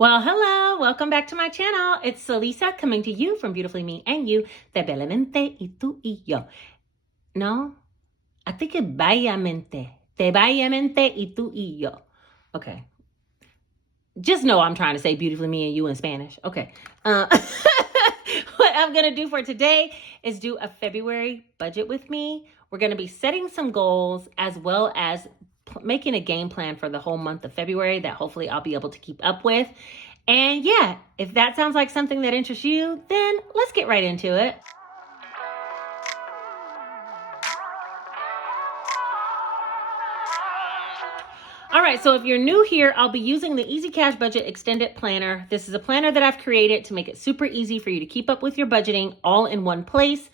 Well, hello, welcome back to my channel. It's Celisa coming to you from Beautifully Me and You, de Bellamente y tú y yo. No, I think it's Bellamente, de Bellamente y tú y yo. Okay, just know I'm trying to say Beautifully Me and You in Spanish. Okay, what I'm gonna do for today is do a February budget with me. We're gonna be setting some goals as well as making a game plan for the whole month of February that hopefully I'll be able to keep up with. And yeah, if that sounds like something that interests you, then let's get right into it. All right, so if you're new here, I'll be using the Easy Cash Budget Extended Planner. This is a planner that I've created to make it super easy for you to keep up with your budgeting all in one place.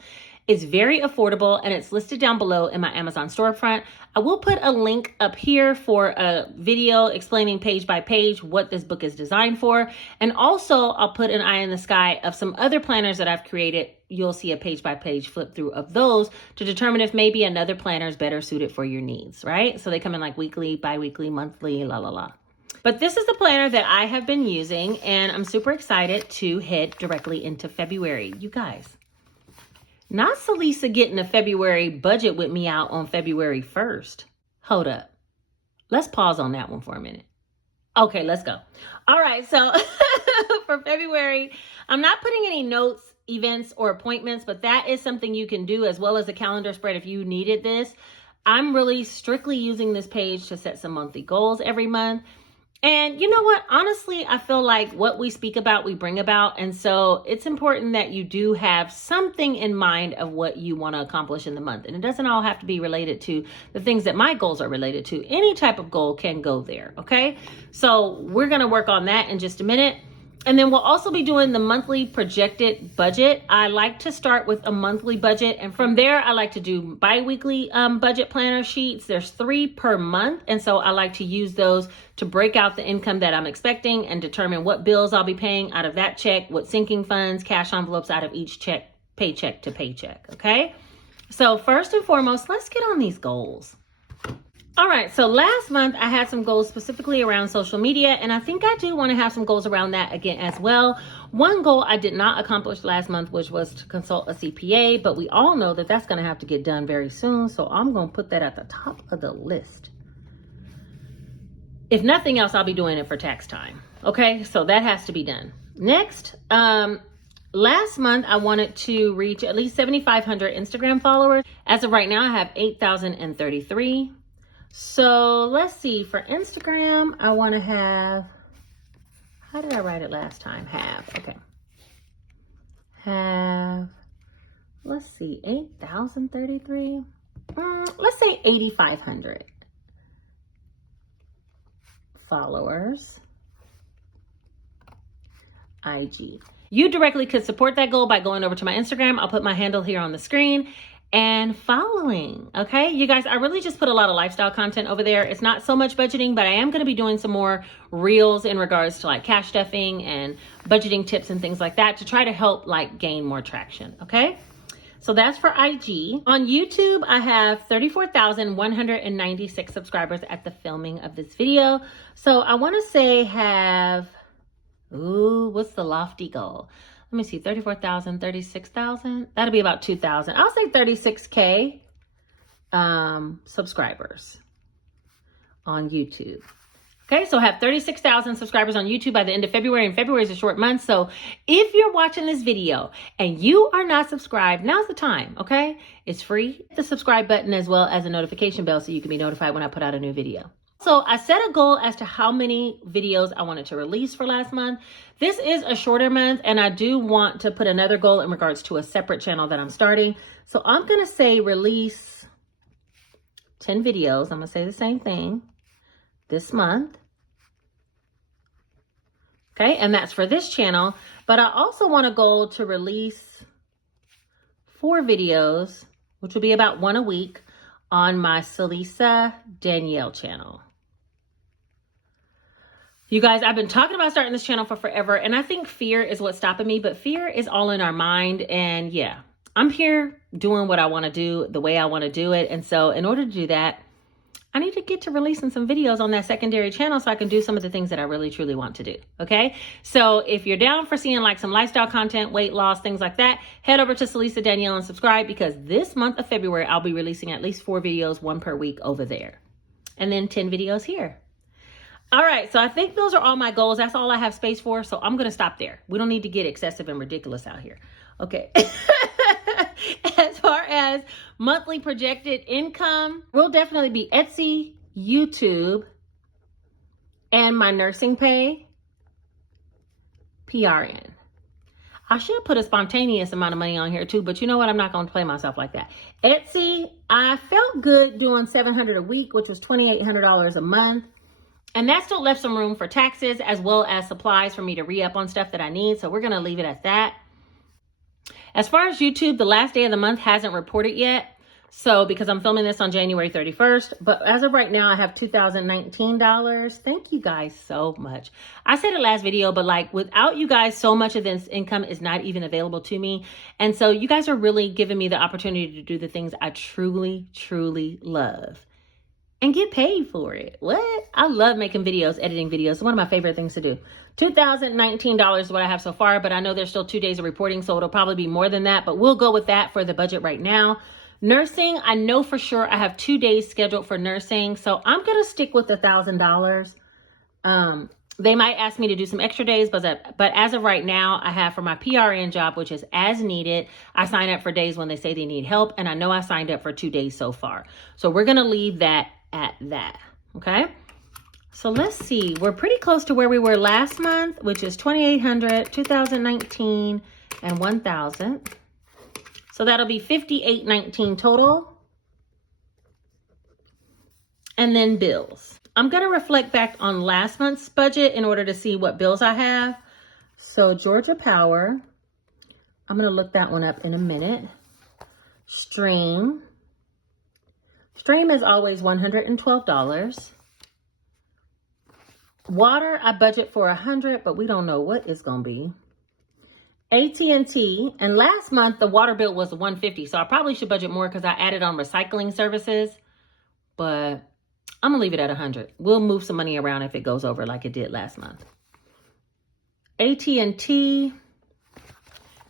It's very affordable and it's listed down below in my Amazon storefront. I will put a link up here for a video explaining page by page what this book is designed for. And also I'll put an eye in the sky of some other planners that I've created. You'll see a page by page flip through of those to determine if maybe another planner is better suited for your needs, right? So they come in like weekly, bi-weekly, monthly, la la la. But this is the planner that I have been using and I'm super excited to head directly into February. You guys. Not Celisa getting a February budget with me out on February 1st. Hold up. Let's pause on that one for a minute. Okay, let's go. All right, so for February, I'm not putting any notes, events, or appointments, but that is something you can do as well as a calendar spread if you needed this. I'm really strictly using this page to set some monthly goals every month. And you know what? Honestly, I feel like what we speak about, we bring about. And so it's important that you do have something in mind of what you want to accomplish in the month. And it doesn't all have to be related to the things that my goals are related to. Any type of goal can go there. Okay. So we're going to work on that in just a minute. And then we'll also be doing the monthly projected budget. I like to start with a monthly budget. And from there, I like to do bi-weekly budget planner sheets. There's 3 per month. And so I like to use those to break out the income that I'm expecting and determine what bills I'll be paying out of that check, what sinking funds, cash envelopes out of each check, paycheck to paycheck. Okay. So first and foremost, let's get on these goals. All right, so last month I had some goals specifically around social media, and I think I do want to have some goals around that again as well. One goal I did not accomplish last month, which was to consult a CPA, but we all know that that's going to have to get done very soon, so I'm going to put that at the top of the list. If nothing else, I'll be doing it for tax time. Okay, so that has to be done. Next, last month I wanted to reach at least 7,500 Instagram followers. As of right now, I have 8,033. So let's see, for Instagram, I want to have, how did I write it last time? Okay. Let's see, 8,033. Let's say 8,500 followers. IG. You directly could support that goal by going over to my Instagram. I'll put my handle here on the screen. And following, okay? You guys, I really just put a lot of lifestyle content over there. It's not so much budgeting, but I am going to be doing some more reels in regards to like cash stuffing and budgeting tips and things like that to try to help like gain more traction, okay? So that's for IG. On YouTube, I have 34,196 subscribers at the filming of this video. So I want to say have, what's the lofty goal? Let me see, 34,000, 36,000. That'll be about 2,000. I'll say 36K subscribers on YouTube. Okay, so I have 36,000 subscribers on YouTube by the end of February, and February is a short month. So if you're watching this video and you are not subscribed, now's the time, okay? It's free. Hit the subscribe button as well as a notification bell so you can be notified when I put out a new video. So I set a goal as to how many videos I wanted to release for last month. This is a shorter month and I do want to put another goal in regards to a separate channel that I'm starting. So I'm going to say release 10 videos. I'm going to say the same thing this month. Okay, and that's for this channel. But I also want a goal to release 4 videos, which will be about 1 a week on my Celisa Danielle channel. You guys, I've been talking about starting this channel for forever, and I think fear is what's stopping me, but fear is all in our mind. And yeah, I'm here doing what I want to do, the way I want to do it. And so in order to do that, I need to get to releasing some videos on that secondary channel so I can do some of the things that I really truly want to do. Okay. So if you're down for seeing like some lifestyle content, weight loss, things like that, head over to Celisa Danielle and subscribe, because this month of February, I'll be releasing at least 4 videos, 1 per week over there. And then 10 videos here. All right. So I think those are all my goals. That's all I have space for. So I'm going to stop there. We don't need to get excessive and ridiculous out here. Okay. As far as monthly projected income, will definitely be Etsy, YouTube, and my nursing pay, PRN. I should put a spontaneous amount of money on here too, but you know what? I'm not going to play myself like that. Etsy, I felt good doing $700 a week, which was $2,800 a month. And that still left some room for taxes as well as supplies for me to re-up on stuff that I need. So we're going to leave it at that. As far as YouTube, the last day of the month hasn't reported yet. So because I'm filming this on January 31st, but as of right now, I have $2,019. Thank you guys so much. I said it last video, but like without you guys, so much of this income is not even available to me. And so you guys are really giving me the opportunity to do the things I truly, truly love and get paid for it. What? I love making videos, editing videos. It's one of my favorite things to do. $2,019 is what I have so far, but I know there's still 2 days of reporting, so it'll probably be more than that, but we'll go with that for the budget right now. Nursing, I know for sure I have 2 days scheduled for nursing, so I'm going to stick with the $1,000. They might ask me to do some extra days, but as of right now, I have for my PRN job, which is as needed. I sign up for days when they say they need help, and I know I signed up for 2 days so far. So we're going to leave that at that. Okay. So let's see. We're pretty close to where we were last month, which is $2,800, $2,019, and $1,000. So that'll be $5,819 total. And then bills. I'm going to reflect back on last month's budget in order to see what bills I have. So Georgia Power, I'm going to look that one up in a minute. Stream is always $112. Water, I budget for $100, but we don't know what it's going to be. AT&T, and last month the water bill was $150, so I probably should budget more because I added on recycling services, but I'm going to leave it at $100. We'll move some money around if it goes over like it did last month. AT&T,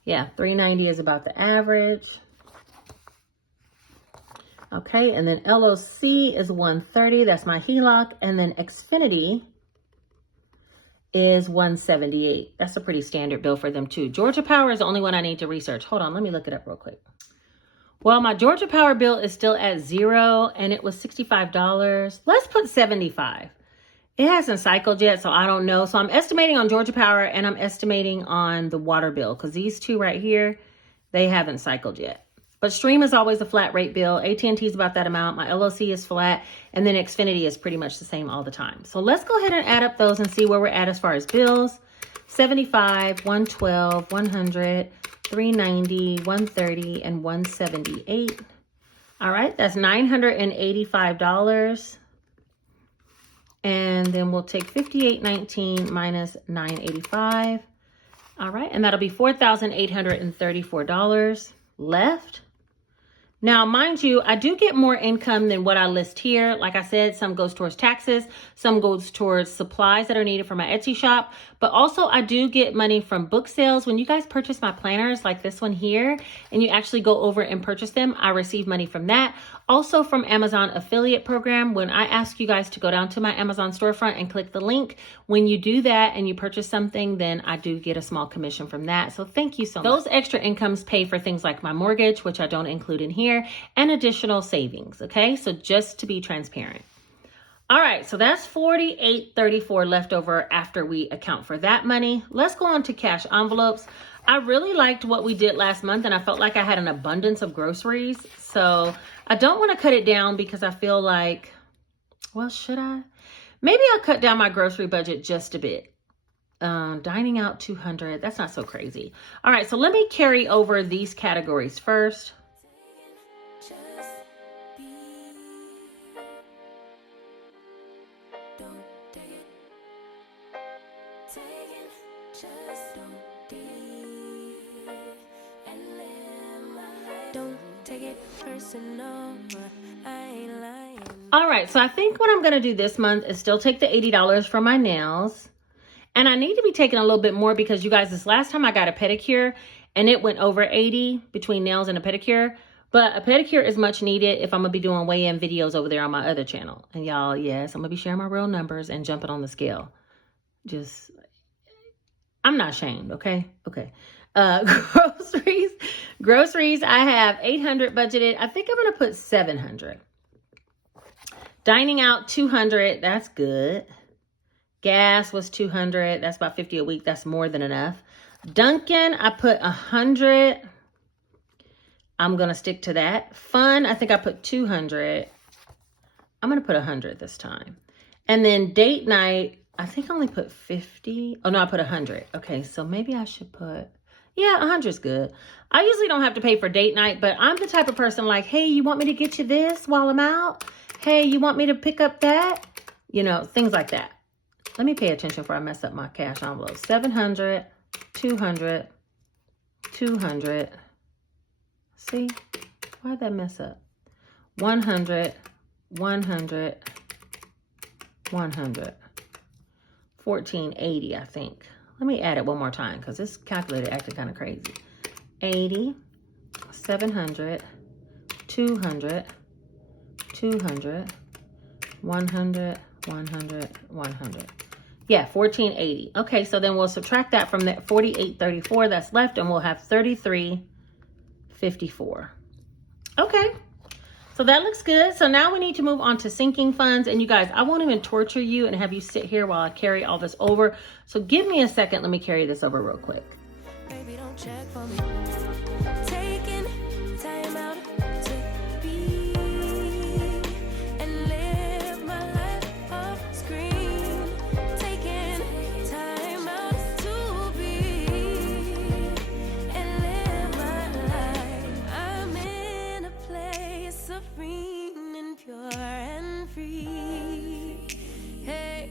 yeah, $390 is about the average. Okay, and then LOC is $130. That's my HELOC. And then Xfinity is $178. That's a pretty standard bill for them too. Georgia Power is the only one I need to research. Hold on, let me look it up real quick. Well, my Georgia Power bill is still at $0 and it was $65. Let's put $75. It hasn't cycled yet, so I don't know. So I'm estimating on Georgia Power and I'm estimating on the water bill because these two right here, they haven't cycled yet. But Stream is always a flat rate bill. AT&T is about that amount. My LOC is flat. And then Xfinity is pretty much the same all the time. So let's go ahead and add up those and see where we're at as far as bills. 75, 112, 100, 390, 130, and 178. All right, that's $985. And then we'll take $5,819 minus $985. All right, and that'll be $4,834 left. Now, mind you, I do get more income than what I list here. Like I said, some goes towards taxes, some goes towards supplies that are needed for my Etsy shop, but also I do get money from book sales. When you guys purchase my planners like this one here, and you actually go over and purchase them, I receive money from that. Also from Amazon affiliate program, when I ask you guys to go down to my Amazon storefront and click the link, when you do that and you purchase something, then I do get a small commission from that. So thank you so much. Those extra incomes pay for things like my mortgage, which I don't include in here, and additional savings. Okay, so just to be transparent. All right, so that's $48.34 left over after we account for that money. Let's go on to cash envelopes. I really liked what we did last month and I felt like I had an abundance of groceries. So I don't want to cut it down because I feel like, well, should I? Maybe I'll cut down my grocery budget just a bit. Dining out $200, that's not so crazy. All right, so let me carry over these categories first. All right, so I think what I'm going to do this month is still take the $80 for my nails. And I need to be taking a little bit more because you guys, this last time I got a pedicure and it went over 80 between nails and a pedicure. But a pedicure is much needed if I'm going to be doing weigh-in videos over there on my other channel. And y'all, yes, I'm going to be sharing my real numbers and jumping on the scale. Just, I'm not ashamed, okay? Okay. Groceries, I have 800 budgeted. I think I'm going to put 700. Dining out, 200. That's good. Gas was 200. That's about 50 a week. That's more than enough. Dunkin', I put 100. I'm going to stick to that. Fun, I think I put 200. I'm going to put 100 this time. And then date night, I think I only put 50. Oh, no, I put 100. Okay, so maybe I should put, yeah, 100 is good. I usually don't have to pay for date night, but I'm the type of person like, hey, you want me to get you this while I'm out? Hey, you want me to pick up that? You know, things like that. Let me pay attention before I mess up my cash envelope. 700, 200, 200. See, why'd that mess up? 100, 100, 100. 1480, I think. Let me add it one more time because this calculator acted kind of crazy. 80, 700, 200, 200, 100, 100, 100. Yeah, 1480. Okay, so then we'll subtract that from that 4834 that's left and we'll have 3354. Okay, so that looks good. So now we need to move on to sinking funds. And you guys, I won't even torture you and have you sit here while I carry all this over. So give me a second. Let me carry this over real quick. Baby, don't check for me. Taking time out to be and live my life off screen. Taking time out to be and live my life. I'm in a place serene and pure and free. Hey,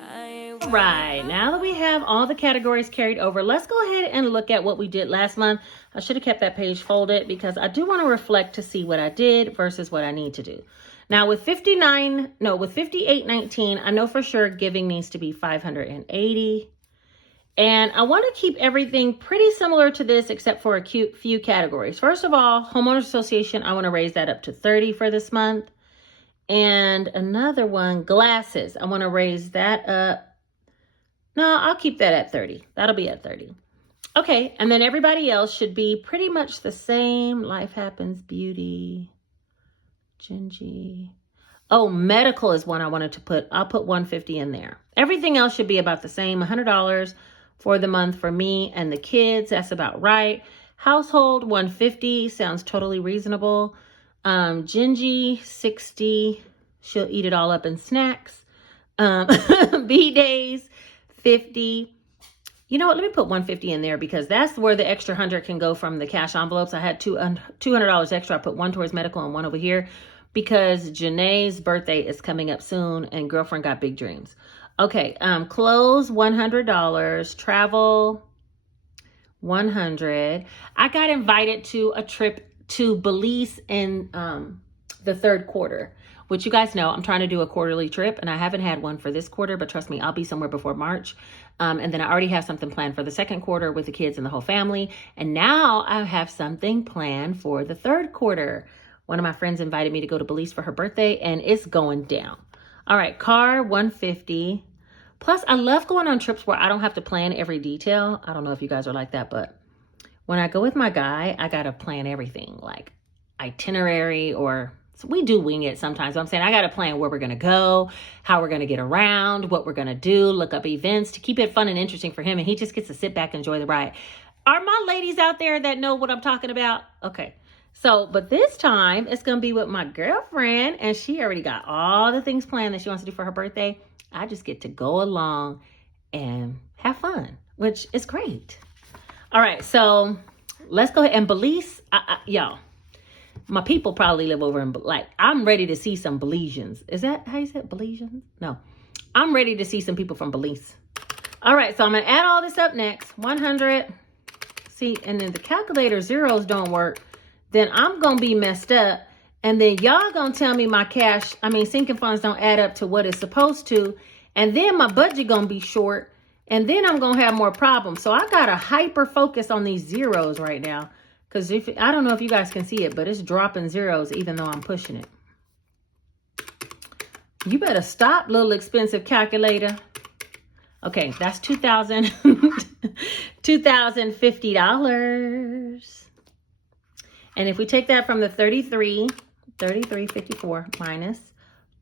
I ain't All right, now that we have all the categories carried over, let's go ahead and look at what we did last month. I should have kept that page folded because I do want to reflect to see what I did versus what I need to do. Now with 5819, I know for sure giving needs to be 580. And I want to keep everything pretty similar to this except for a few categories. First of all, homeowners association, I want to raise that up to 30 for this month. And another one, glasses, I want to raise that up. No, I'll keep that at 30. That'll be at 30. Okay, and then everybody else should be pretty much the same. Life happens, beauty, Gingy. Oh, medical is one I wanted to put. I'll put 150 in there. Everything else should be about the same. $100 for the month for me and the kids. That's about right. Household, 150 sounds totally reasonable. Gingy, 60. She'll eat it all up in snacks. B-days, 50. You know what? Let me put 150 in there because that's where the extra 100 can go from the cash envelopes. I had $200 extra. I put one towards medical and one over here because Janae's birthday is coming up soon and girlfriend got big dreams. Okay. Clothes, $100. Travel, 100. I got invited to a trip to Belize in the third quarter, which you guys know I'm trying to do a quarterly trip and I haven't had one for this quarter, but trust me, I'll be somewhere before March. And then I already have something planned for the second quarter with the kids and the whole family. And now I have something planned for the third quarter. One of my friends invited me to go to Belize for her birthday and it's going down. All right, car, 150. Plus I love going on trips where I don't have to plan every detail. I don't know if you guys are like that, but when I go with my guy, I got to plan everything like itinerary or so we do wing it sometimes. But I'm saying I got to plan where we're going to go, how we're going to get around, what we're going to do, look up events to keep it fun and interesting for him. And he just gets to sit back and enjoy the ride. Are my ladies out there that know what I'm talking about? Okay. So, but this time it's going to be with my girlfriend and she already got all the things planned that she wants to do for her birthday. I just get to go along and have fun, which is great. All right. So let's go ahead and Belize, y'all. My people probably live over in, like, I'm ready to see some Belizeans. Is that how you say it? Belizeans? No. I'm ready to see some people from Belize. All right, so I'm going to add all this up next. 100. See, and then the calculator zeros don't work. Then I'm going to be messed up. And then y'all gonna tell me my sinking funds don't add up to what it's supposed to. And then my budget gonna be short. And then I'm gonna have more problems. So I gotta hyper focus on these zeros right now. Because I don't know if you guys can see it, but it's dropping zeros even though I'm pushing it. You better stop, little expensive calculator. Okay, that's $2,050. And if we take that from the 33.54 minus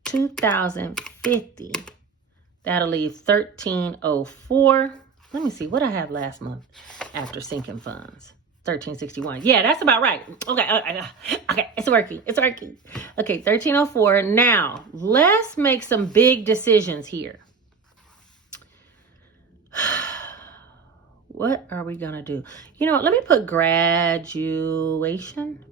2,050, that'll leave 1,304. Let me see what I have last month after sinking funds. 1,361. Yeah, that's about right. Okay, it's working. It's working. Okay, 1,304. Now, let's make some big decisions here. What are we going to do? You know what? Let me put graduation.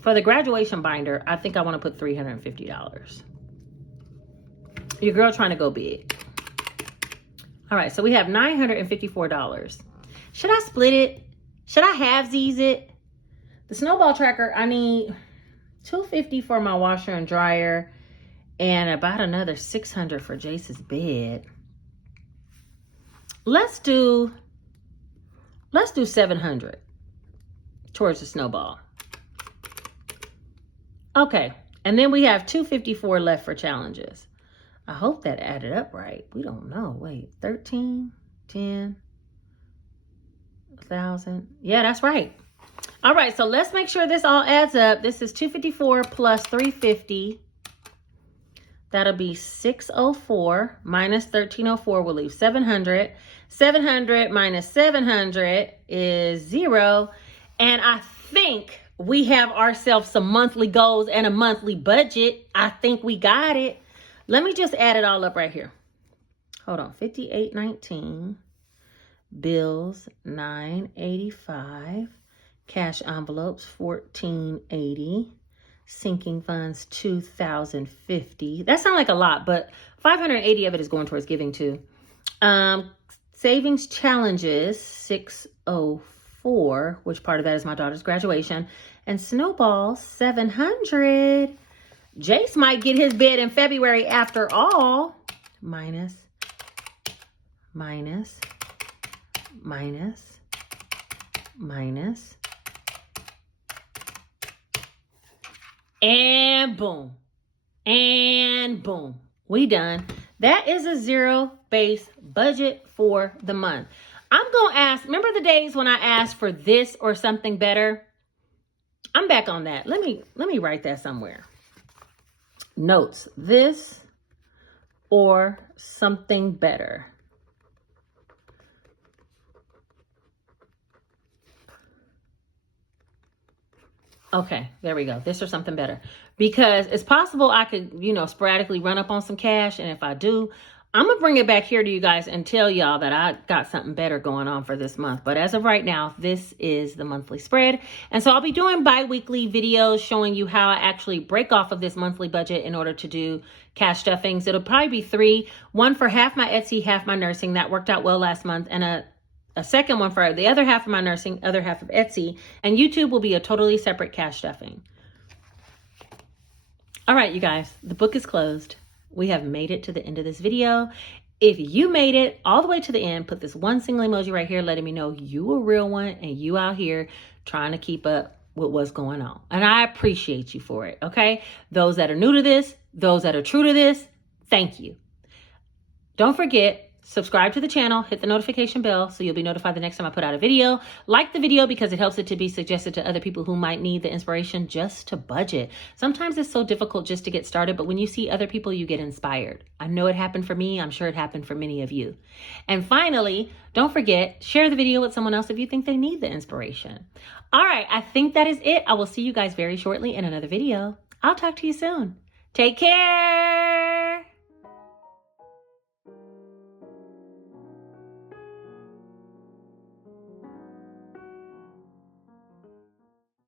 For the graduation binder, I think I want to put $350. Your girl trying to go big. All right, so we have $954. Should I split it? Should I halvesies it? The snowball tracker, I need $250 for my washer and dryer and about another $600 for Jace's bed. Let's do $700 towards the snowball. Okay, and then we have $254 left for challenges. I hope that added up right. We don't know. Wait, 13, 10, 1,000. Yeah, that's right. All right, so let's make sure this all adds up. This is 254 plus 350. That'll be 604 minus 1304 will leave 700. 700 minus 700 is 0. And I think we have ourselves some monthly goals and a monthly budget. I think we got it. Let me just add it all up right here. Hold on. 58.19. Bills, $9.85. Cash envelopes, $14.80. Sinking funds, $2,050. That sounds like a lot, but $580 of it is going towards giving too. Savings challenges, $604, which part of that is my daughter's graduation. And snowball, $700. Jace might get his bed in February after all. Minus. And boom. And boom. We done. That is a zero-based budget for the month. I'm going to ask, remember the days when I asked for this or something better? I'm back on that. Let me write that somewhere. Notes, this or something better. Okay, there we go. This or something better. Because it's possible I could, sporadically run up on some cash. And if I do, I'm going to bring it back here to you guys and tell y'all that I got something better going on for this month. But as of right now, this is the monthly spread. And so I'll be doing bi-weekly videos showing you how I actually break off of this monthly budget in order to do cash stuffings. It'll probably be 3. One for half my Etsy, half my nursing. That worked out well last month. And a second one for the other half of my nursing, other half of Etsy. And YouTube will be a totally separate cash stuffing. All right, you guys, the book is closed. We have made it to the end of this video. If you made it all the way to the end, put this one single emoji right here letting me know you a real one and you out here trying to keep up with what's going on. And I appreciate you for it, okay? Those that are new to this, those that are true to this, thank you. Don't forget, subscribe to the channel, hit the notification bell so you'll be notified the next time I put out a video. Like the video because it helps it to be suggested to other people who might need the inspiration just to budget. Sometimes it's so difficult just to get started, but when you see other people, you get inspired. I know it happened for me. I'm sure it happened for many of you. And finally, don't forget, share the video with someone else if you think they need the inspiration. All right, I think that is it. I will see you guys very shortly in another video. I'll talk to you soon. Take care.